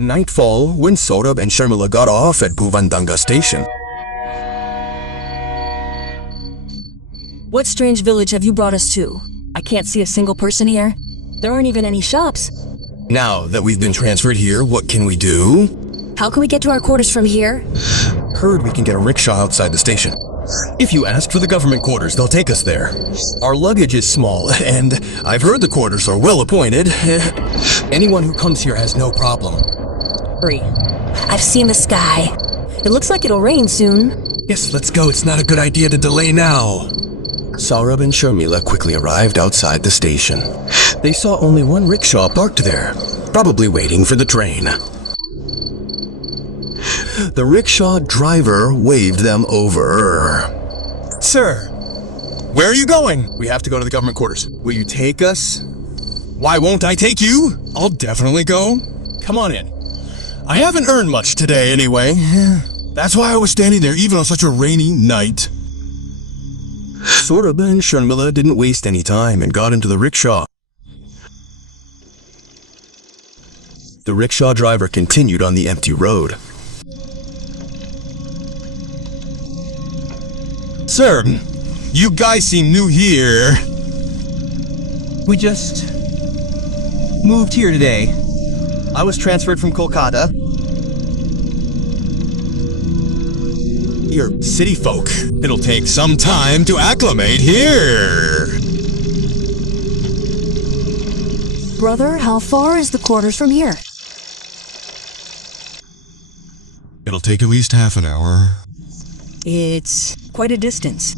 Nightfall when Saurabh and Sharmila got off at Bhuvandanga station. What strange village have you brought us to? I can't see a single person here. There aren't even any shops. Now that we've been transferred here, what can we do? How can we get to our quarters from here? Heard we can get a rickshaw outside the station. If you ask for the government quarters, they'll take us there. Our luggage is small, and I've heard the quarters are well appointed. Anyone who comes here has no problem. Hurry. I've seen the sky. It looks like it'll rain soon. Yes, let's go. It's not a good idea to delay now. Saurabh and Sharmila quickly arrived outside the station. They saw only one rickshaw parked there, probably waiting for the train. The rickshaw driver waved them over. Sir, where are you going? We have to go to the government quarters. Will you take us? Why won't I take you? I'll definitely go. Come on in. I haven't earned much today anyway. That's why I was standing there even on such a rainy night. Saurabh and Sharmila didn't waste any time and got into the rickshaw. The rickshaw driver continued on the empty road. Sir, you guys seem new here. We just moved here today. I was transferred from Kolkata. You're city folk. It'll take some time to acclimate here. Brother, how far is the quarters from here? It'll take at least half an hour. It's quite a distance.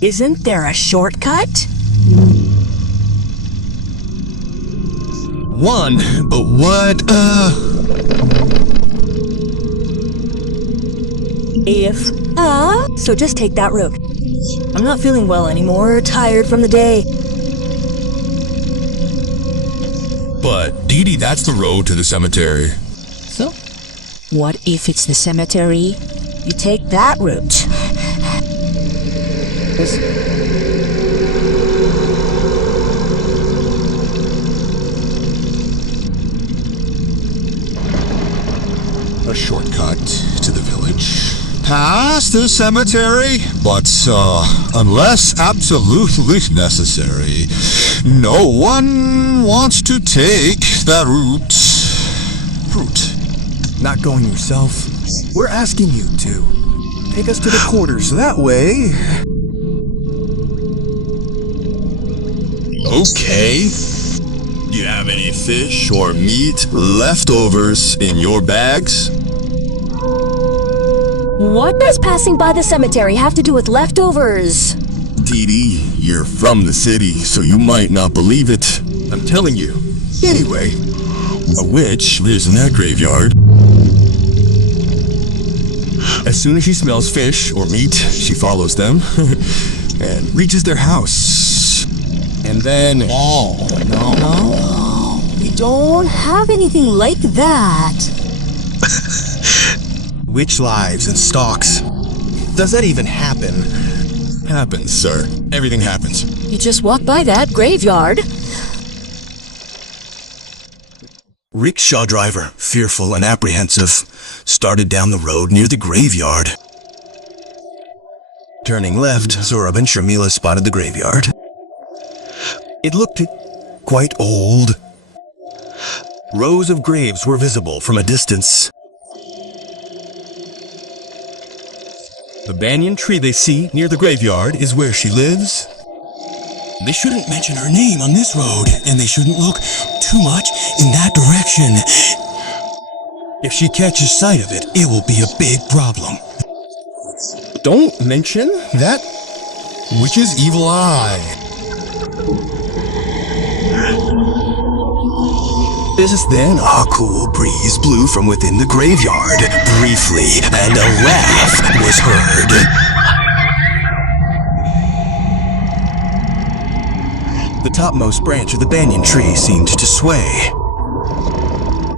Isn't there a shortcut? One, but what, So just take that route. I'm not feeling well anymore, tired from the day. But, Didi, that's the road to the cemetery. So? What if it's the cemetery? You take that route. A shortcut to the village. Past the cemetery, but unless absolutely necessary, no one wants to take that route. Not going yourself. We're asking you to. Take us to the quarters that way. Okay. Do you have any fish or meat leftovers in your bags? What does passing by the cemetery have to do with leftovers? Didi, you're from the city, so you might not believe it. I'm telling you. Anyway, a witch lives in that graveyard. As soon as she smells fish or meat, she follows them and reaches their house. And then... No. We don't have anything like that. Witch lives and stalks. Does that even happen? Happens, sir. Everything happens. You just walk by that graveyard. Rickshaw driver, fearful and apprehensive, started down the road near the graveyard. Turning left, Saurabh and Sharmila spotted the graveyard. It looked quite old. Rows of graves were visible from a distance. The banyan tree they see near the graveyard is where she lives. They shouldn't mention her name on this road, and they shouldn't look too much in that direction. If she catches sight of it, it will be a big problem. Don't mention that witch's evil eye. Just then, a cool breeze blew from within the graveyard, briefly, and a laugh was heard. The topmost branch of the banyan tree seemed to sway.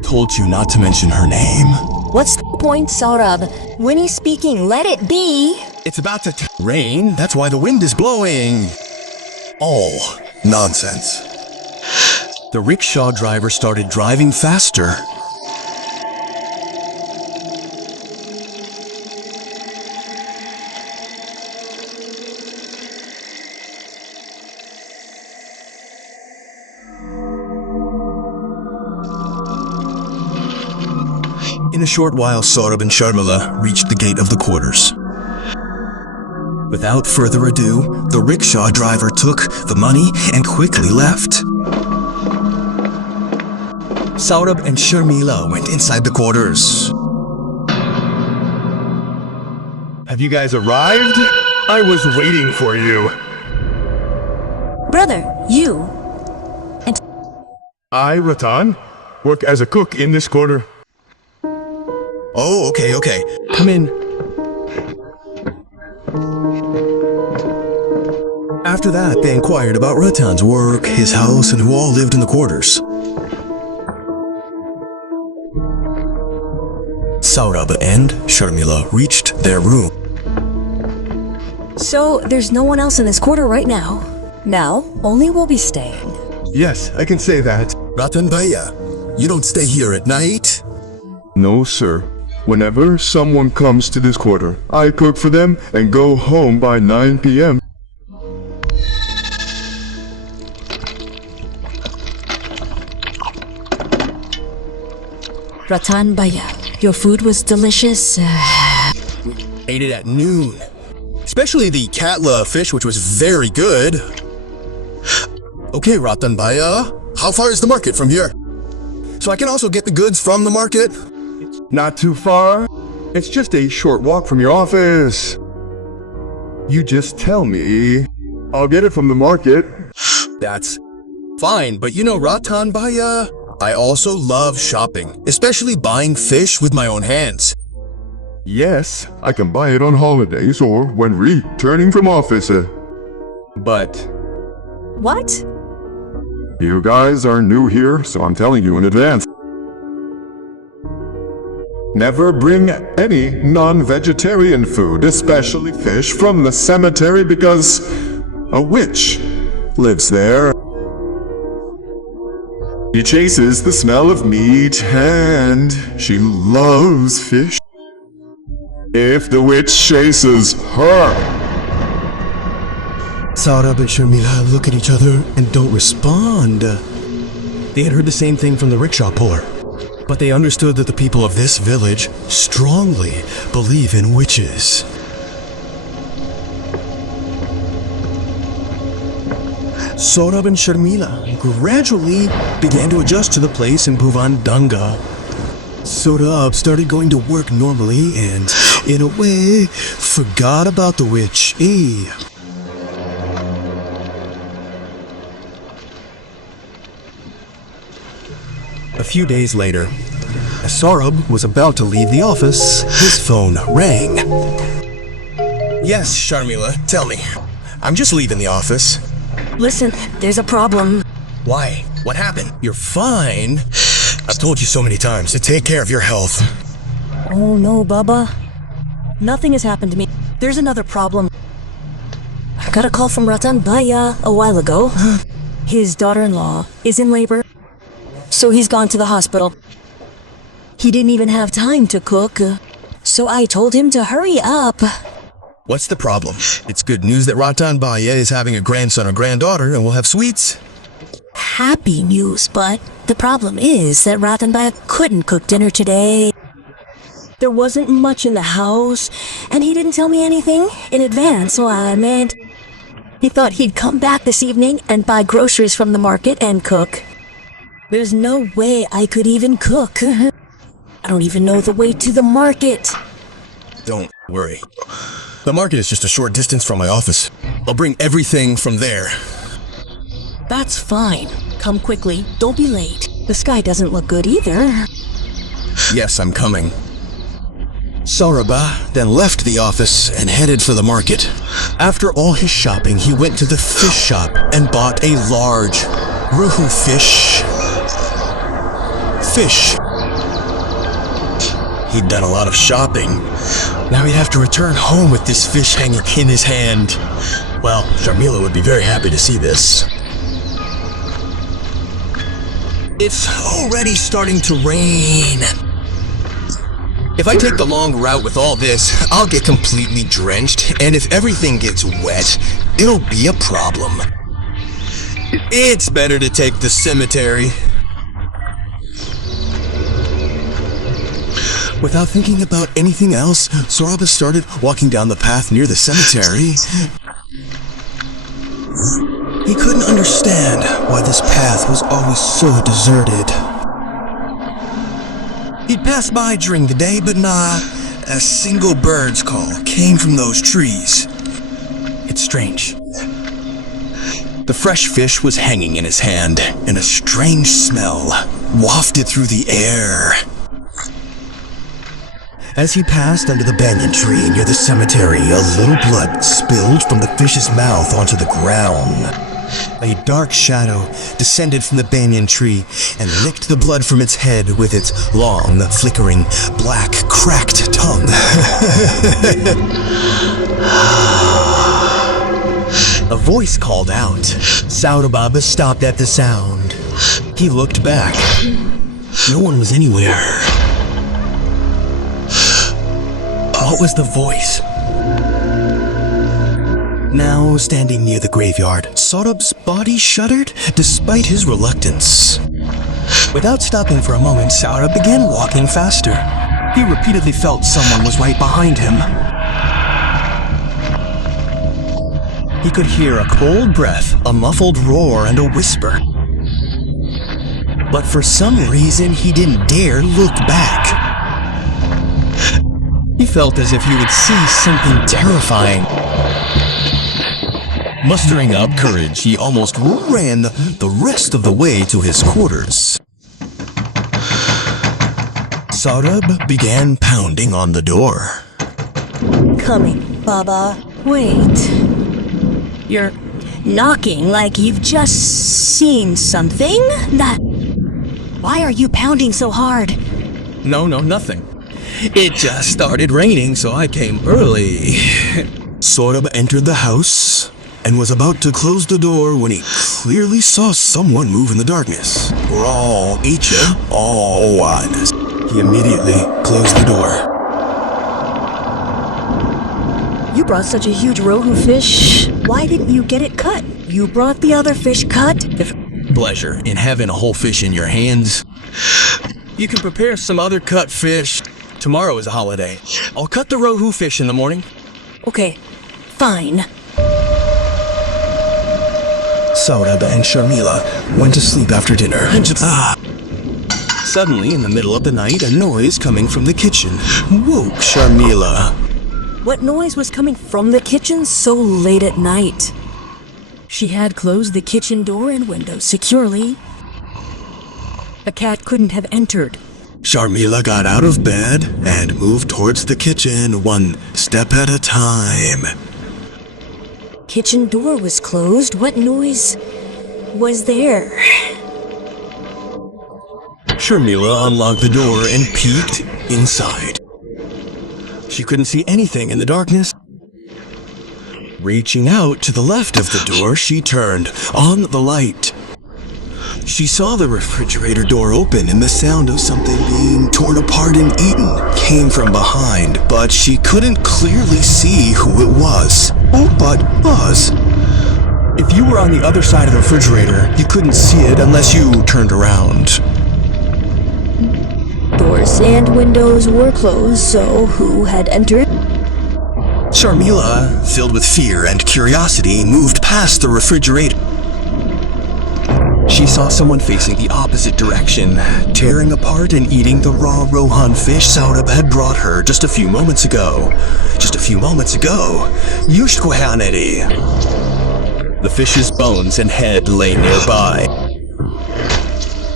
Told you not to mention her name. What's the point, Saurabh? When he's speaking, let it be. It's about to rain, that's why the wind is blowing. Oh, nonsense. The rickshaw driver started driving faster. In a short while, Saurabh and Sharmila reached the gate of the quarters. Without further ado, the rickshaw driver took the money and quickly left. Saurabh and Sharmila went inside the quarters. Have you guys arrived? I was waiting for you. Brother, you. I, Ratan, work as a cook in this quarter. Oh, okay. Come in. After that, they inquired about Ratan's work, his house, and who all lived in the quarters. Saurabh and Sharmila reached their room. So, there's no one else in this quarter right now. Now, only we'll be staying. Yes, I can say that. Ratan Bhaiya, you don't stay here at night? No, sir. Whenever someone comes to this quarter, I cook for them and go home by 9 p.m. Ratan Bhaiya, your food was delicious. Ate it at noon. Especially the Katla fish, which was very good. Okay, Ratan Bhaiya, how far is the market from here? So I can also get the goods from the market? Not too far. It's just a short walk from your office. You just tell me. I'll get it from the market. That's fine, but you know, Ratan Bhaiya, I also love shopping, especially buying fish with my own hands. Yes, I can buy it on holidays or when returning from office. But What? you guys are new here, so I'm telling you in advance. Never bring any non-vegetarian food, especially fish, from the cemetery because a witch lives there. She chases the smell of meat and she loves fish. If the witch chases her, Saurabh and Sharmila look at each other and don't respond. They had heard the same thing from the rickshaw puller, but they understood that the people of this village strongly believe in witches. Saurabh and Sharmila gradually began to adjust to the place in Bhuvandanga. Saurabh started going to work normally and, in a way, forgot about the witch. A few days later, as Saurabh was about to leave the office, his phone rang. Yes, Sharmila, tell me. I'm just leaving the office. Listen, there's a problem. Why? What happened? You're fine. I've told you so many times to take care of your health. Oh no, Baba. Nothing has happened to me. There's another problem. I got a call from Ratan Bhaiya a while ago. His daughter-in-law is in labor, so he's gone to the hospital. He didn't even have time to cook, so I told him to hurry up. What's the problem? It's good news that Ratan Bhaiya is having a grandson or granddaughter and we'll have sweets. Happy news, but the problem is that Ratan Bhaiya couldn't cook dinner today. There wasn't much in the house, and he didn't tell me anything in advance, so I meant he thought he'd come back this evening and buy groceries from the market and cook. There's no way I could even cook. I don't even know the way to the market. Don't worry. The market is just a short distance from my office. I'll bring everything from there. That's fine. Come quickly. Don't be late. The sky doesn't look good either. Yes, I'm coming. Saurabh then left the office and headed for the market. After all his shopping, he went to the fish shop and bought a large rohu fish. He'd done a lot of shopping. Now he'd have to return home with this fish hanging in his hand. Well, Sharmila would be very happy to see this. It's already starting to rain. If I take the long route with all this, I'll get completely drenched, and if everything gets wet, it'll be a problem. It's better to take the cemetery. Without thinking about anything else, Saurabh started walking down the path near the cemetery. He couldn't understand why this path was always so deserted. He'd pass by during the day, but not a single bird's call came from those trees. It's strange. The fresh fish was hanging in his hand, and a strange smell wafted through the air. As he passed under the banyan tree near the cemetery, a little blood spilled from the fish's mouth onto the ground. A dark shadow descended from the banyan tree and licked the blood from its head with its long, flickering, black, cracked tongue. A voice called out. Saurabh stopped at the sound. He looked back. No one was anywhere. What was the voice? Now, standing near the graveyard, Saurabh's body shuddered despite his reluctance. Without stopping for a moment, Saurabh began walking faster. He repeatedly felt someone was right behind him. He could hear a cold breath, a muffled roar, and a whisper. But for some reason, he didn't dare look back. He felt as if he would see something terrifying. Mustering up courage, he almost ran the rest of the way to his quarters. Saurabh began pounding on the door. Coming, Baba. Wait. You're knocking like you've just seen something? Why are you pounding so hard? No, nothing. It just started raining, so I came early. Saurabh entered the house and was about to close the door when he clearly saw someone move in the darkness. All one. He immediately closed the door. You brought such a huge rohu fish. Why didn't you get it cut? You brought the other fish cut? Pleasure in having a whole fish in your hands. You can prepare some other cut fish. Tomorrow is a holiday. I'll cut the rohu fish in the morning. Okay, fine. Saurabh and Sharmila went to sleep after dinner. Suddenly, in the middle of the night, a noise coming from the kitchen woke Sharmila. What noise was coming from the kitchen so late at night? She had closed the kitchen door and window securely. A cat couldn't have entered. Sharmila got out of bed and moved towards the kitchen, one step at a time. Kitchen door was closed. What noise was there? Sharmila unlocked the door and peeked inside. She couldn't see anything in the darkness. Reaching out to the left of the door, she turned on the light. She saw the refrigerator door open and the sound of something being torn apart and eaten came from behind, but she couldn't clearly see who it was. But Buzz, if you were on the other side of the refrigerator, you couldn't see it unless you turned around. Doors and windows were closed, so who had entered? Sharmila, filled with fear and curiosity, moved past the refrigerator. She saw someone facing the opposite direction, tearing apart and eating the raw rohan fish Saurabh had brought her just a few moments ago. Yushkohaneri. The fish's bones and head lay nearby.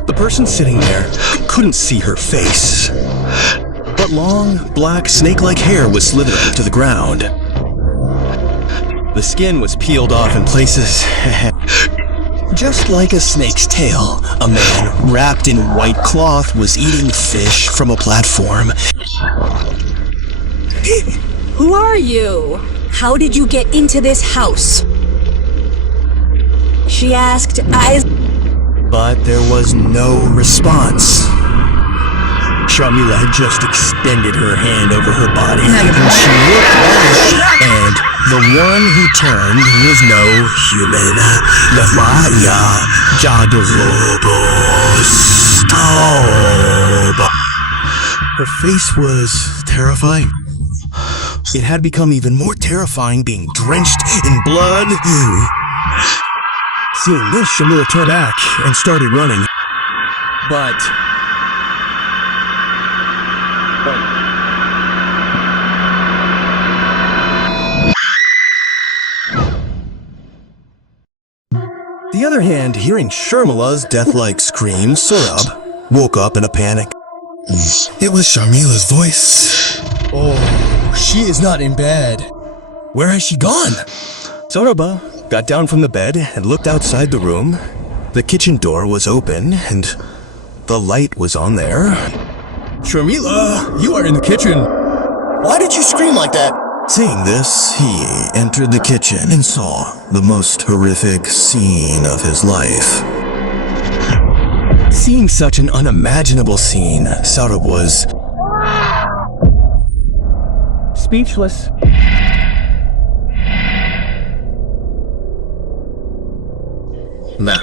The person sitting there couldn't see her face, but long, black, snake-like hair was slithering to the ground. The skin was peeled off in places. Just like a snake's tail, a man wrapped in white cloth was eating fish from a platform. Who are you? How did you get into this house? She asked, But there was no response. Sharmila had just extended her hand over her body, and she looked back, and the one who turned was no human. Levaya Jadorobo Stop. Her face was terrifying. It had become even more terrifying being drenched in blood. Seeing this, Shamila turned back and started running. But the other hand, hearing Sharmila's death-like scream, Saurabh woke up in a panic. It was Sharmila's voice. Oh, she is not in bed. Where has she gone? Saurabh got down from the bed and looked outside the room. The kitchen door was open and the light was on there. Sharmila, you are in the kitchen. Why did you scream like that? Seeing this, he entered the kitchen and saw the most horrific scene of his life. Seeing such an unimaginable scene, Saurabh was speechless. Nah,